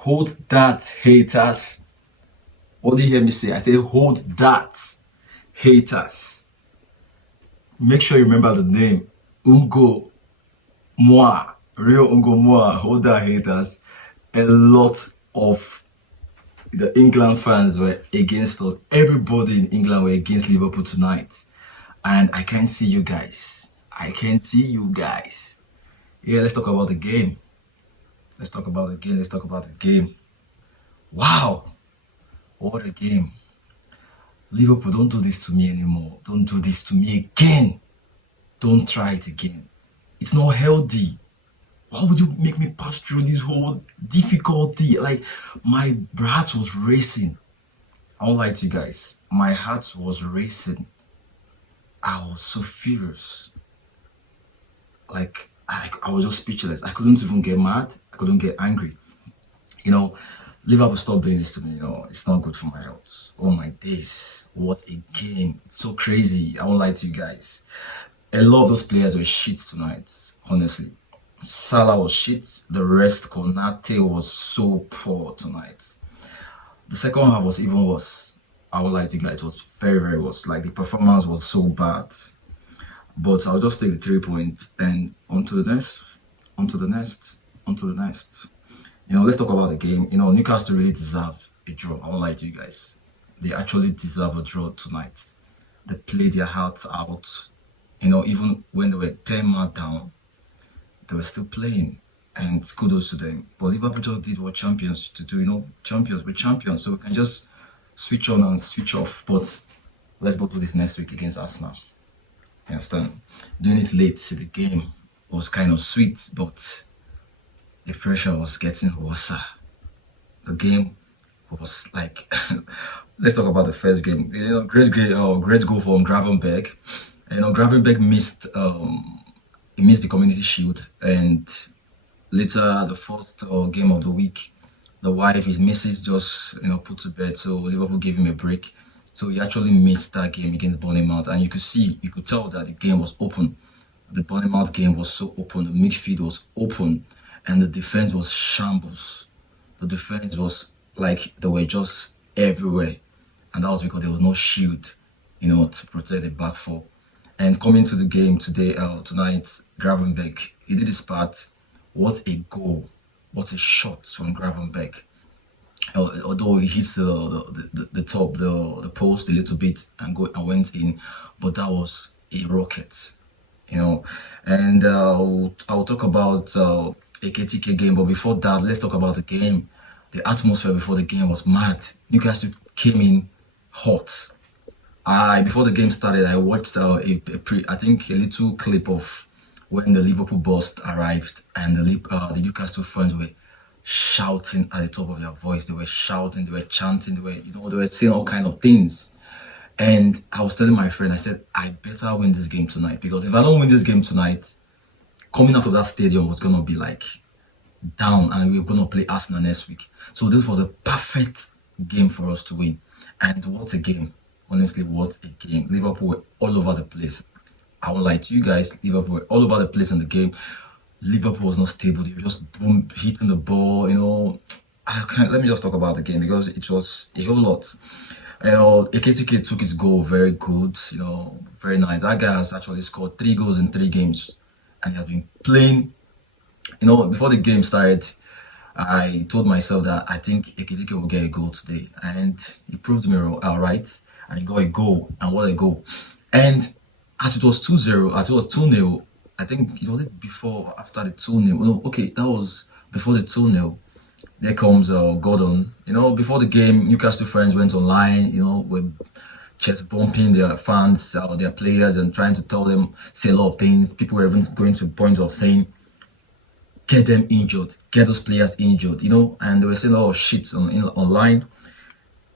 Hold that, haters. What do you hear me say? I say, hold that, haters. Make sure you remember the name. Ngumoha. Rio Ngumoha. Hold that, haters. A lot of the England fans were against us. Everybody in England were against Liverpool tonight. And I can't see you guys. I can't see you guys. Yeah, let's talk about the game. Let's talk about the game. Let's talk about the game. Wow. What a game. Liverpool, don't do this to me anymore. Don't do this to me again. Don't try it again. It's not healthy. Why would you make me pass through this whole difficulty? Like, my heart was racing. I won't lie to you guys. My heart was racing. I was so furious. Like, I was just speechless. I couldn't even get mad. I couldn't get angry. You know, Liverpool, stop doing this to me. You know, it's not good for my health. Oh my days. What a game. It's so crazy. I won't lie to you guys. A lot of those players were shit tonight, honestly. Salah was shit. The rest, Konate was so poor tonight. The second half was even worse. I won't lie to you guys. It was very, very worse. Like, the performance was so bad. But I'll just take the 3 points and on to the next, on to the next, on to the next. You know, let's talk about the game. You know, Newcastle really deserve a draw. I won't lie to you guys. They actually deserve a draw tonight. They played their hearts out. You know, even when they were 10 men down, they were still playing. And kudos to them. But Liverpool just did what champions to do. You know, champions, we're champions. So we can just switch on and switch off. But let's go do this next week against Arsenal. You understand? Doing it late to the game was kind of sweet, but the pressure was getting worse. The game was like, let's talk about the first game. You know, great goal from Gravenberch. You know, Gravenberch missed the Community Shield, and later the first game of the week, the wife, his missus, just put to bed. So Liverpool gave him a break. So he actually missed that game against Bournemouth, and you could tell that the game was open. The Bournemouth game was so open, the midfield was open, and the defense was shambles. The defense was like they were just everywhere, and that was because there was no shield, to protect the back four. And coming to the game tonight, Gravenberch, he did his part. What a goal! What a shot from Gravenberch. Although he hits the top, the post a little bit and went in, but that was a rocket, And I'll talk about Ekitike game, but before that, let's talk about the game. The atmosphere before the game was mad. Newcastle came in hot. Before the game started, I watched I think a little clip of when the Liverpool bus arrived, and the Newcastle fans were shouting at the top of their voice. They were shouting, they were chanting, they were saying all kind of things. And I was telling my friend, I said, I better win this game tonight, because if I don't win this game tonight, coming out of that stadium was gonna be like down, and we were gonna play Arsenal next week. So this was a perfect game for us to win. And what a game. Honestly, what a game. Liverpool were all over the place. I won't lie to you guys, Liverpool were all over the place in the game. Liverpool was not stable. They were just hitting the ball, Let me just talk about the game, because it was a whole lot. Ekitike took his goal very good, very nice. That guy has actually scored 3 goals in 3 games, and he has been playing. Before the game started, I told myself that I think Ekitike will get a goal today, and he proved me right, and he got a goal, and what a goal. And as it was 2-0, as it was 2-0, I think it was before or after the 2-0. No, okay, that was before the 2-0. There comes Gordon. Before the game, Newcastle fans went online, were chest bumping their fans, their players, and trying to tell them, say a lot of things. People were even going to the point of saying, get them injured, get those players injured, and they were saying a lot of shit online.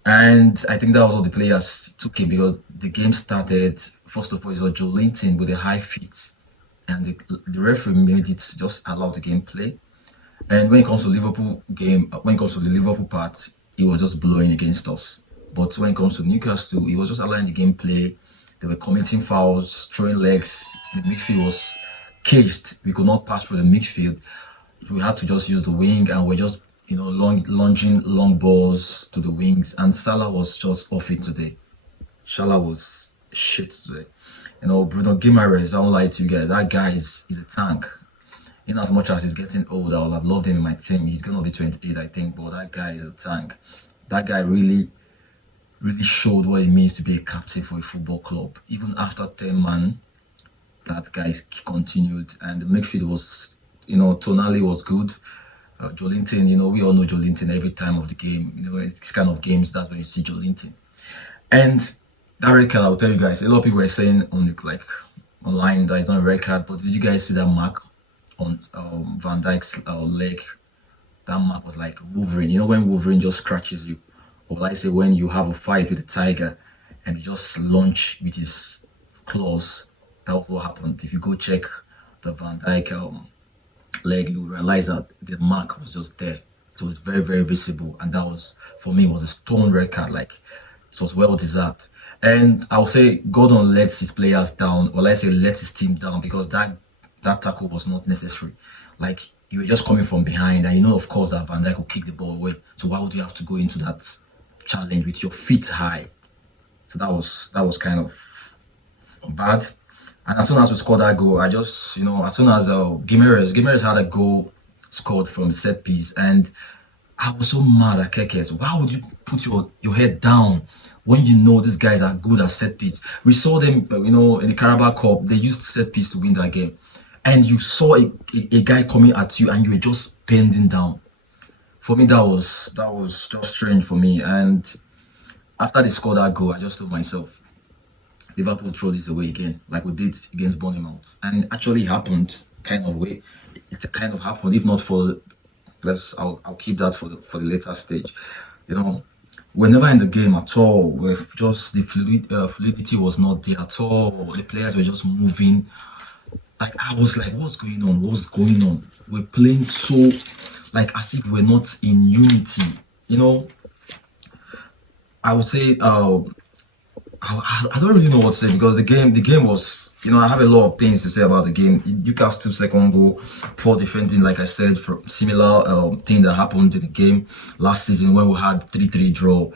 And I think that was all the players took it, because the game started. First of all, it was Joe Linton with a high feet, and the referee made it just allow the game play. And when it comes to Liverpool game, when it comes to the Liverpool part, he was just blowing against us. But when it comes to Newcastle, he was just allowing the game play. They were committing fouls, throwing legs. The midfield was caged. We could not pass through the midfield. We had to just use the wing, and we're just lunging long balls to the wings, and Salah was just off it today. Salah was shit today. Bruno Guimarães, I won't lie to you guys, that guy is a tank. In as much as he's getting old, I would have loved him in my team. He's gonna be 28, I think, but that guy is a tank. That guy really, really showed what it means to be a captain for a football club. Even after 10 man, that guy continued, and the midfield was, Tonali was good. Jolinton, we all know Jolinton every time of the game. It's this kind of games, that's when you see Jolinton. And that red card, I'll tell you guys, a lot of people were saying online that it's not a red card, but did you guys see that mark on Van Dijk's leg? That mark was like Wolverine. When Wolverine just scratches you, or like I say, when you have a fight with a tiger and he just launch with his claws, that was what happened. If you go check the Van Dijk leg, you realize that the mark was just there. So it's very, very visible, and that was, for me, was a stone red card. Like, it was well deserved. And I'll say Gordon lets his players down, or let's say let his team down, because that tackle was not necessary. Like, you were just coming from behind, and of course, that Van Dijk will kick the ball away. So why would you have to go into that challenge with your feet high? So that was kind of bad. And as soon as we scored that goal, I just, as soon as Guimarães had a goal scored from set piece, and I was so mad at Kekes. Why would you put your head down when you know these guys are good at set piece? We saw them, in the Carabao Cup, they used set piece to win that game. And you saw a guy coming at you, and you were just bending down. For me, that was just strange for me. And after they scored that goal, I just told myself, Liverpool throw this away again, like we did against Bournemouth. And it actually happened, kind of way. It kind of happened, if not for, I'll keep that for the later stage. We're never in the game at all. We're just, the fluidity was not there at all. The players were just moving. Like, I was like, what's going on? What's going on? We're playing so, like, as if we're not in unity. I would say, I don't really know what to say, because the game was, I have a lot of things to say about the game. Newcastle second goal, poor defending, like I said, for similar thing that happened in the game last season when we had 3-3 draw,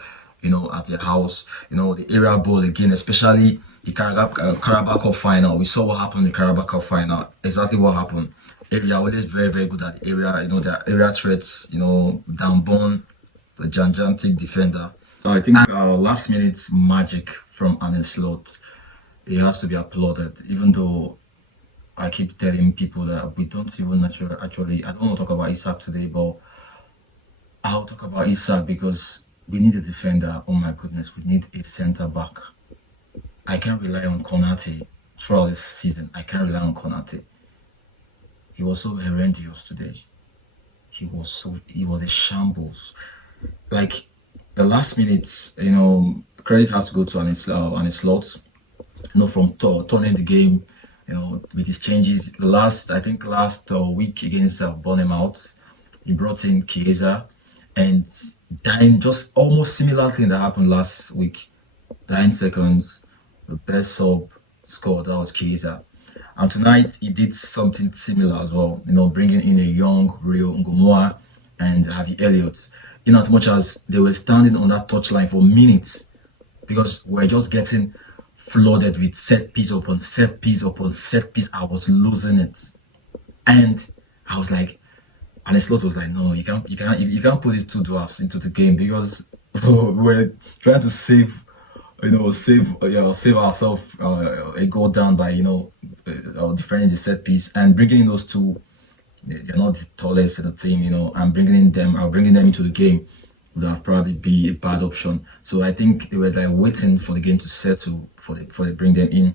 at their house. The area ball again, especially the Carabao Cup final. We saw what happened in the Carabao Cup final. Exactly what happened. Area always very, very good at the area. Their area threats. Danbon, the gigantic defender. I think last minute magic from Arne Slot, it has to be applauded. Even though I keep telling people that we don't even actually, I don't want to talk about Isak today, but I'll talk about Isak because we need a defender. Oh my goodness, we need a centre back. I can't rely on Konate throughout this season. I can't rely on Konate. He was so horrendous today. He was a shambles. Like, the last minutes, credit has to go to Arne Slot, from turning the game, with his changes. Last week against Bournemouth, he brought in Chiesa, and dying, just almost similar thing that happened last week. 9 seconds, the best sub scored, that was Chiesa. And tonight, he did something similar as well, bringing in a young Rio Ngumoha and Harvey Elliott. In as much as they were standing on that touchline for minutes, because we're just getting flooded with set piece upon set piece upon set piece. I was losing it, and I was like, and Slot was like, no, you can't put these two dwarfs into the game, because we're trying to save ourselves a goal down by defending the set piece, and bringing in those two. They're not the tallest in the team, and bringing them into the game would have probably be a bad option. So I think they were like waiting for the game to settle before they bring them in.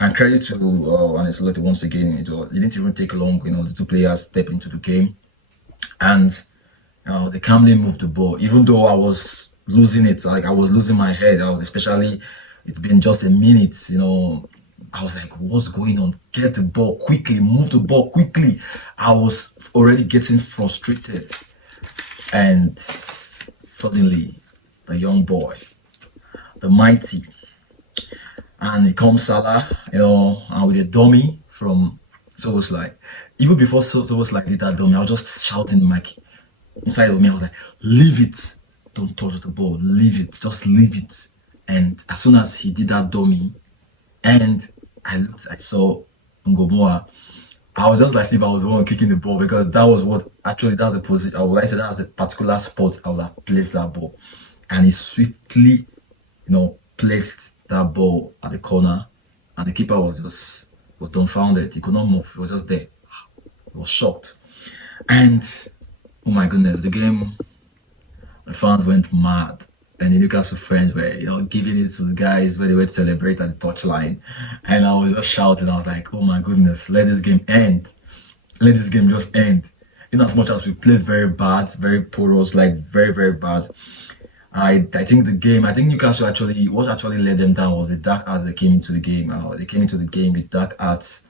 And credit to Arne Slot once again. It didn't even take long. The two players step into the game, and they calmly moved the ball. Even though I was losing it, like I was losing my head. It's been just a minute, I was like, what's going on? Get the ball quickly, move the ball quickly. I was already getting frustrated. And suddenly, the young boy, the mighty, and it comes Salah, and with a dummy from Soboslai. Even before Soboslai did that dummy, I was just shouting, like, inside of me, I was like, leave it. Don't touch the ball. Leave it. Just leave it. And as soon as he did that dummy, and I saw Ngumoha, I was just like, if I was the one kicking the ball, because that was what actually that's the position. I would like to say that's a particular spot I would have placed that ball, and he swiftly, placed that ball at the corner, and the keeper was dumbfounded. He could not move. He was just there. He was shocked, and oh my goodness, the game, the fans went mad. And the Newcastle friends were, giving it to the guys when they went to celebrate at the touchline. And I was just shouting. I was like, oh my goodness, let this game end. Let this game just end. In as much as we played very bad, very porous, like very, very bad. I think Newcastle what actually let them down was the dark arts that came into the game. They came into the game with dark arts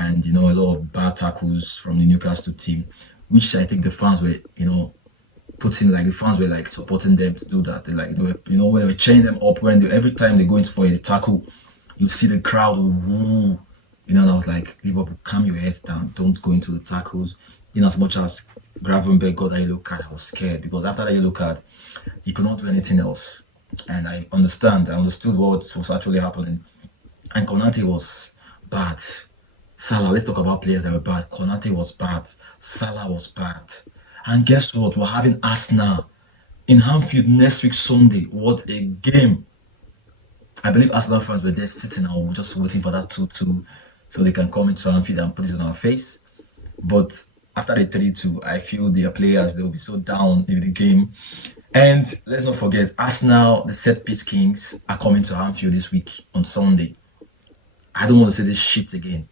and, a lot of bad tackles from the Newcastle team, which I think the fans were, the fans were like supporting them to do that. They were, when they were cheering them up, every time they go into for a tackle, you see the crowd woo, and I was like, Liverpool, calm your heads down, don't go into the tackles. In as much as Gravenberch got that yellow card, I was scared because after that yellow card, he could not do anything else. And I understood what was actually happening. And Konate was bad. Salah, let's talk about players that were bad. Konate was bad. Salah was bad. And guess what? We're having Arsenal in Anfield next week, Sunday. What a game. I believe Arsenal fans were there sitting and just waiting for that 2-2 so they can come into Anfield and put it on our face. But after the 3-2, I feel their players, they'll be so down in the game. And let's not forget, Arsenal, the set-piece kings, are coming to Anfield this week on Sunday. I don't want to say this shit again.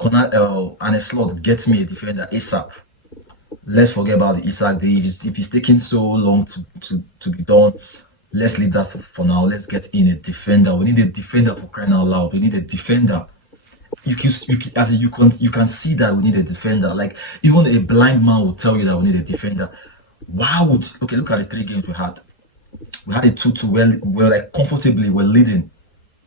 Arne Slot gets me a defender ASAP. Let's forget about the Isak deal. If it's taking so long to be done, let's leave that for now. Let's get in a defender. We need a defender, for crying out loud. We need a defender. You can see that we need a defender. Like even a blind man will tell you that we need a defender. Look at the 3 games we had. We had a 2-2. Well, like comfortably, we're leading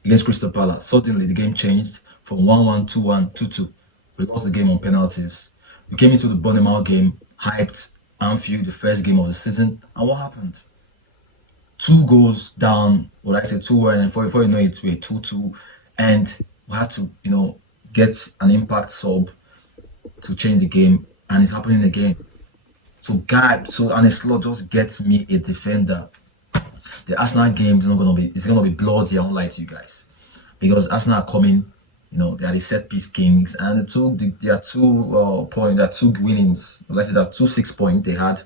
against Crystal Palace. Suddenly, the game changed from 1-1, 2-1, 2-2. We lost the game on penalties. We came into the Bournemouth game, hyped, Anfield, the first game of the season, and what happened? 2 goals down, or like I said, 2-1, and before you know it, we're 2-2, and we had to, get an impact sub to change the game, and it's happening again. So Arne Slot just gets me a defender. The Arsenal game is gonna be bloody. I won't lie to you guys, because Arsenal are coming. They are the set piece kings, and there are 2 winnings. Like there are 2 6 points they had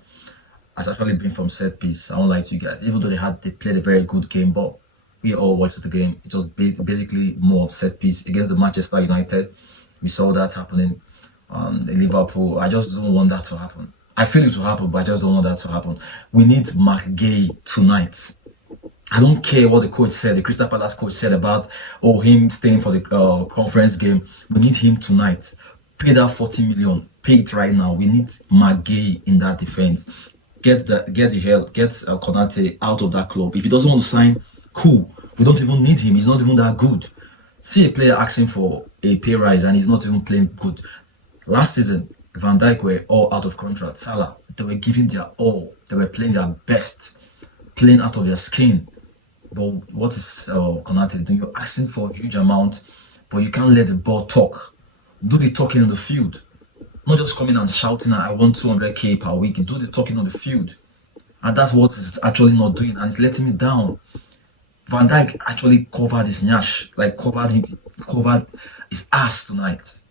has actually been from set piece. I won't lie to you guys. Even though they played a very good game, but we all watched the game. It was basically more of set piece against the Manchester United. We saw that happening in Liverpool. I just don't want that to happen. I feel it will happen, but I just don't want that to happen. We need McGay tonight. I don't care what the coach said, the Crystal Palace coach said about him staying for the conference game. We need him tonight. Pay that 40 million. Pay it right now. We need McGay in that defense. Get Konate out of that club. If he doesn't want to sign, cool. We don't even need him. He's not even that good. See a player asking for a pay rise and he's not even playing good. Last season, Van Dijk were all out of contract. Salah, they were giving their all. They were playing their best, playing out of their skin. But what is Konate doing? You're asking for a huge amount, but you can't let the ball talk. Do the talking on the field. Not just coming and shouting, I want 200k per week. Do the talking on the field. And that's what it's actually not doing, and it's letting me down. Van Dijk actually covered his nyash, covered his ass tonight.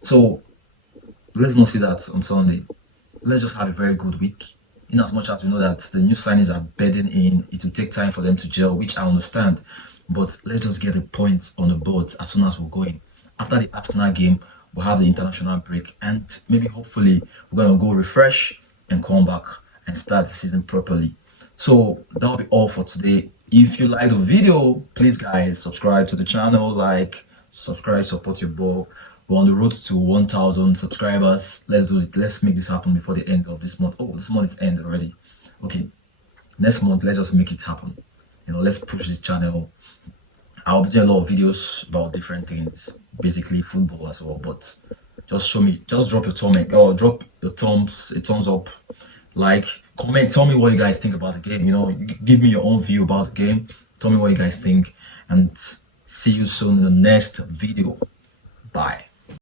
So let's not see that on Sunday. Let's just have a very good week. In as much as we know that the new signings are bedding in, it will take time for them to gel, which I understand. But let's just get the points on the board as soon as we're going. After the Arsenal game, we'll have the international break, and maybe hopefully we're gonna go refresh and come back and start the season properly. So that'll be all for today. If you like the video, please guys subscribe to the channel, subscribe, support your ball. We're on the road to 1,000 subscribers. Let's do it. Let's make this happen before the end of this month. Oh, this month is end already. Okay, next month let's just make it happen. Let's push this channel. I'll be doing a lot of videos about different things, basically football as well, but just show me, just drop your or drop your thumbs up, like, comment, tell me what you guys think about the game. You know, give me your own view about the game. Tell me what you guys think, and see you soon in the next video. Bye.